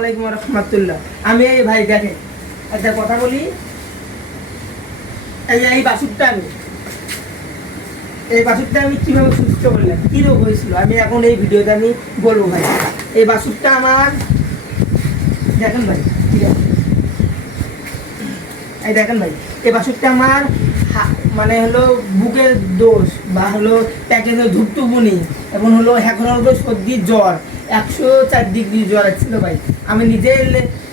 আলাইকুম রহমতুল্লাহ। আমি এই ভাই দেখেন একটা কথা বলি, এই বাছুরটা আমি কিভাবে সুস্থ করলাম, কি রোগ হয়েছিল, আমি এখন এই ভিডিওতে আমি বলবো ভাই। এই বাছুরটা আমার দেখেন ভাই, এই দেখেন ভাই, এই বাছুরটা আমার মানে হলো বুকের দোষ বা হলো প্যাকেজে ধুপটুকুনি এবং হলো এখন হলো সর্দি জ্বর 104 ডিগ্রি জ্বর ছিল ভাই। আমি নিজে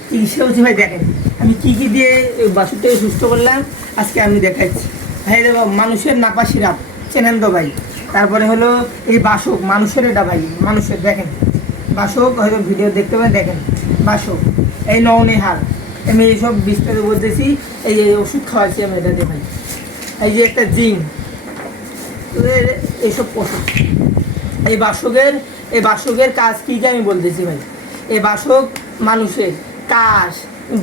চিকিৎসা করছি ভাই। দেখেন আমি কি দিয়ে বাছুরটাকে সুস্থ করলাম আজকে আমি দেখাচ্ছি ভাই। মানুষের নাপা সিরাপ চেনেন তো ভাই। তারপরে হলো এই বাসক, মানুষের এটা ভাই, মানুষের দেখেন বাসক, হয়তো ভিডিও দেখতে পাবেন। দেখেন বাসক, এই নওনেহার, আমি এইসব বিস্তারিত বলতেছি। এই ওষুধ খাওয়াচ্ছি আমি এটা দিয়ে ভাই। এই যে একটা জিঙ্ক, এইসব ওষুধ। এই বাসকের কাজ কী কী আমি বলতেছি ভাই। এই বাসক মানুষের কাশ,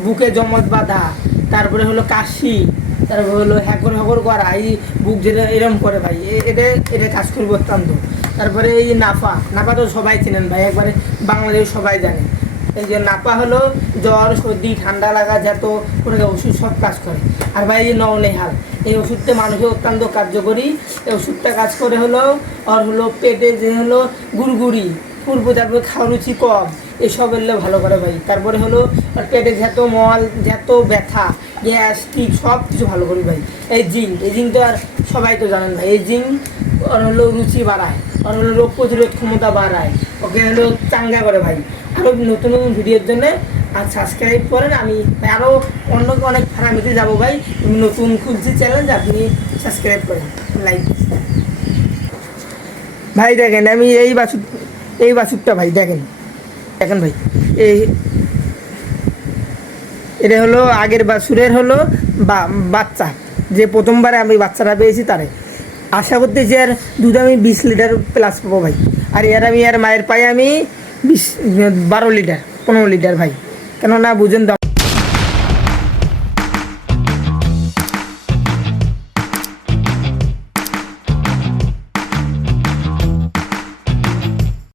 বুকে জমত বাঁধা, তারপরে হলো কাশি, তারপরে হলো হ্যাকর করা, এই বুক যেটা এরম করে ভাই, এটা কাজ করবে অত্যন্ত। তারপরে এই নাপা তো সবাই চেনেন ভাই, একবারে বাংলাদেশ সবাই জানে। এই যে নাপা হলো জ্বর সর্দি ঠান্ডা লাগা যত করে ওষুধ সব কাজ করে। আর ভাই এই নওনেহাল, এই ওষুধটা মানুষের অত্যন্ত কার্যকরী। এই ওষুধটা কাজ করে হলো আর হলো পেটে যে হলো গুড়গুড়ি পূর্ব, তারপরে খাওয়া রুচি কম, এসব এলে ভালো করে ভাই। তারপরে হলো পেটে যত মল, যত ব্যথা, গ্যাস্ট্রিক সব কিছু ভালো করি ভাই। এই জিঙ্ক তো আর সবাই তো জানেন ভাই। এই জিঙ্ক আর হলো রুচি বাড়ায়, আর হলো রোগ প্রতিরোধ ক্ষমতা বাড়ায়, ওকে হলো চাঙ্গা করে ভাই। আরও নতুন নতুন ভিডিওর জন্য আর সাবস্ক্রাইব করেন। আমি আরও অনেক ফার্মেতে যাবো ভাই। আমি নতুন খুলছি চ্যালেঞ্জ, আপনি সাবস্ক্রাইব করেন, লাইক। ভাই দেখেন আমি এই বাছুরটা ভাই দেখেন ভাই, এটা হলো আগের বাছুরের হলো বাচ্চা, যে প্রথমবারে আমি বাচ্চাটা পেয়েছি তারে। আশা করতেছি আর দুধ আমি 20 লিটার প্লাস পাবো ভাই। আর আমি মায়ের পায়ে আমি 12 লিটার 15 লিটার ভাই, কেননা বুঝেন তো।